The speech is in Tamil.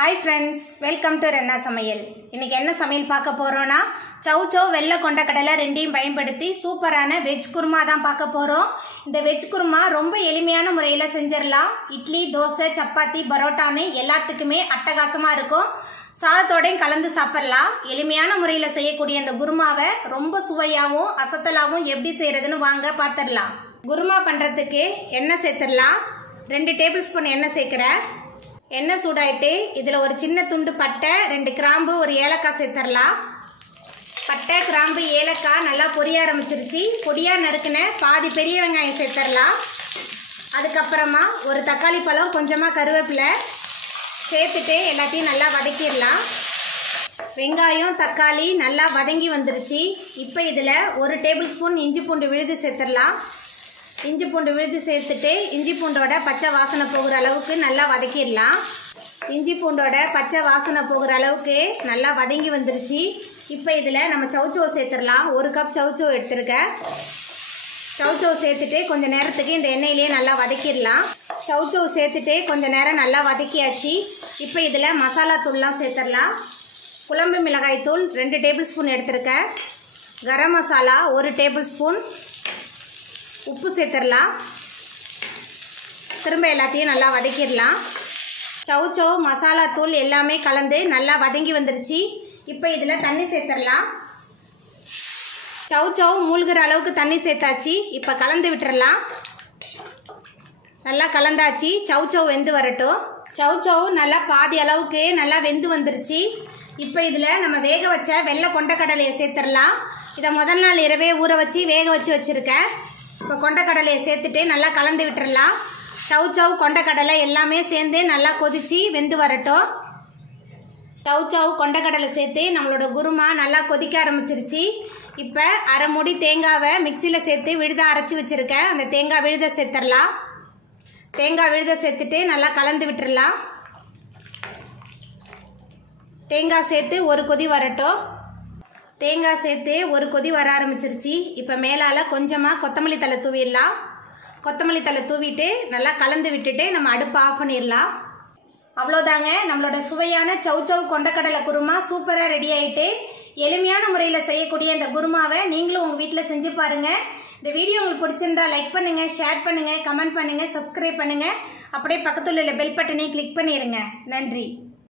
Hi friends, welcome to Renna Samayal. இன்னைக்கு என்ன சமையல் பார்க்க போறோம்னா Chow Chow வெள்ள கொண்டக்கடலை ரெண்டையும் பயன்படுத்தி சூப்பரான வெஜ் குருமா தான் பார்க்க போறோம். இந்த வெஜ் குருமா ரொம்ப எளிமையான முறையில செஞ்சிரலாம். இட்லி, தோசை, சப்பாத்தி, பரோட்டான்னு எல்லாத்துக்குமே அட்டகாசமா இருக்கும். சாதத்தோடையும் கலந்து சாப்பிடலாம். எளிமையான முறையில செய்யக்கூடிய இந்த குருமாவை ரொம்ப சுவையாகவும் அசத்தலாகவும் எப்படி செய்யறதுன்னு வாங்க பார்த்துடலாம். குருமா பண்றதுக்கு எண்ணெய் சேர்த்துடலாம். 2 டேபிள் ஸ்பூன் எண்ணெய் சேர்க்கிறேன். எண்ணெய் சூடாயிட்டு இதில் ஒரு சின்ன துண்டு பட்டை, 2 கிராம்பு, ஒரு ஏலக்காய் சேர்த்துடலாம். பட்டை, கிராம்பு, ஏலக்காய் நல்லா பொரிய ஆரம்பிச்சிருச்சு. பொடியாக நறுக்கின பாதி பெரிய வெங்காயம் சேர்த்துடலாம். அதுக்கப்புறமா ஒரு தக்காளி பழம், கொஞ்சமாக கருவேப்பிலை சேர்த்துட்டு எல்லாத்தையும் நல்லா வதக்கிடலாம். வெங்காயம், தக்காளி நல்லா வதங்கி வந்துருச்சு. இப்போ இதில் 1 டேபிள் ஸ்பூன் இஞ்சி பூண்டு விழுது சேர்த்துடலாம். இஞ்சி பூண்டு விழுது சேர்த்துட்டு இஞ்சி பூண்டோட பச்சை வாசனை போகிற அளவுக்கு நல்லா வதக்கிடலாம். இஞ்சி பூண்டோட பச்சை வாசனை போகிற அளவுக்கு நல்லா வதங்கி வந்துருச்சு. இப்போ இதில் நம்ம சௌச்சோ சேர்த்துடலாம். 1 கப் சௌச்சோ எடுத்துருக்கேன். சௌச்சோ சேர்த்துட்டு கொஞ்சம் நேரத்துக்கு இந்த எண்ணெயிலேயே நல்லா வதக்கிடலாம். சௌச்சோ சேர்த்துட்டு கொஞ்சம் நேரம் நல்லா வதக்கியாச்சு. இப்போ இதில் மசாலா தூள்லாம் சேர்த்துடலாம். குழம்பு மிளகாய் தூள் 2 டேபிள் ஸ்பூன் எடுத்துருக்கேன். Garam masala 1 table spoon. உப்பு சேர்த்துடலாம். திரும்ப எல்லாத்தையும் நல்லா வதக்கிடலாம். சௌச்சோ மசாலா தூள் எல்லாமே கலந்து நல்லா வதங்கி வந்துருச்சு. இப்போ இதில் தண்ணி சேர்த்துடலாம். சௌச்சோ மூழ்கிற அளவுக்கு தண்ணி சேர்த்தாச்சு. இப்போ கலந்து விட்டுறலாம். நல்லா கலந்தாச்சு. சௌச்சோ வெந்து வரட்டும். சௌச்சோ நல்லா பாதி அளவுக்கு நல்லா வெந்து வந்துருச்சு. இப்போ இதில் நம்ம வேக வச்ச வெள்ளை கொண்டக்கடலையை சேர்த்துடலாம். இதை முதல் நாள் இரவே ஊற வச்சு வேக வச்சுருக்கேன். இப்போ கொண்டக்கடலையை சேர்த்துட்டு நல்லா கலந்து விட்டுறலாம். சௌச்சோ கொண்டக்கடலை எல்லாமே சேர்ந்து நல்லா கொதிச்சு வெந்து வரட்டும். சௌச்சோ கொண்டக்கடலை சேர்த்து நம்மளோட குருமா நல்லா கொதிக்க ஆரம்பிச்சிருச்சு. இப்போ அரை மூடி தேங்காவை மிக்சியில் சேர்த்து விழுத அரைச்சி வச்சுருக்கேன். அந்த தேங்காய் விழுத சேர்த்துடலாம். தேங்காய் விழுத சேர்த்துட்டு நல்லா கலந்து விட்டுறலாம். தேங்காய் சேர்த்து ஒரு கொதி வரட்டும். தேங்காய் சேர்த்து ஒரு கொதி வர ஆரம்பிச்சிருச்சு. இப்போ மேலால் கொஞ்சமாக கொத்தமல்லி தழை தூவிடலாம். கொத்தமல்லி தழை தூவிட்டு நல்லா கலந்து விட்டுட்டு நம்ம அடுப்பை ஆஃப் பண்ணிடலாம். அவ்வளோதாங்க, நம்மளோட சுவையான சௌச்சௌ கொண்டக்கடலை குருமா சூப்பராக ரெடி ஆகிட்டு. எளிமையான முறையில் செய்யக்கூடிய இந்த குருமாவை நீங்களும் உங்கள் வீட்டில் செஞ்சு பாருங்கள். இந்த வீடியோ உங்களுக்கு பிடிச்சிருந்தா லைக் பண்ணுங்கள், ஷேர் பண்ணுங்கள், கமெண்ட் பண்ணுங்கள், சப்ஸ்கிரைப் பண்ணுங்கள். அப்படியே பக்கத்தில் உள்ள பெல் பட்டனையும் கிளிக் பண்ணிடுங்க. நன்றி.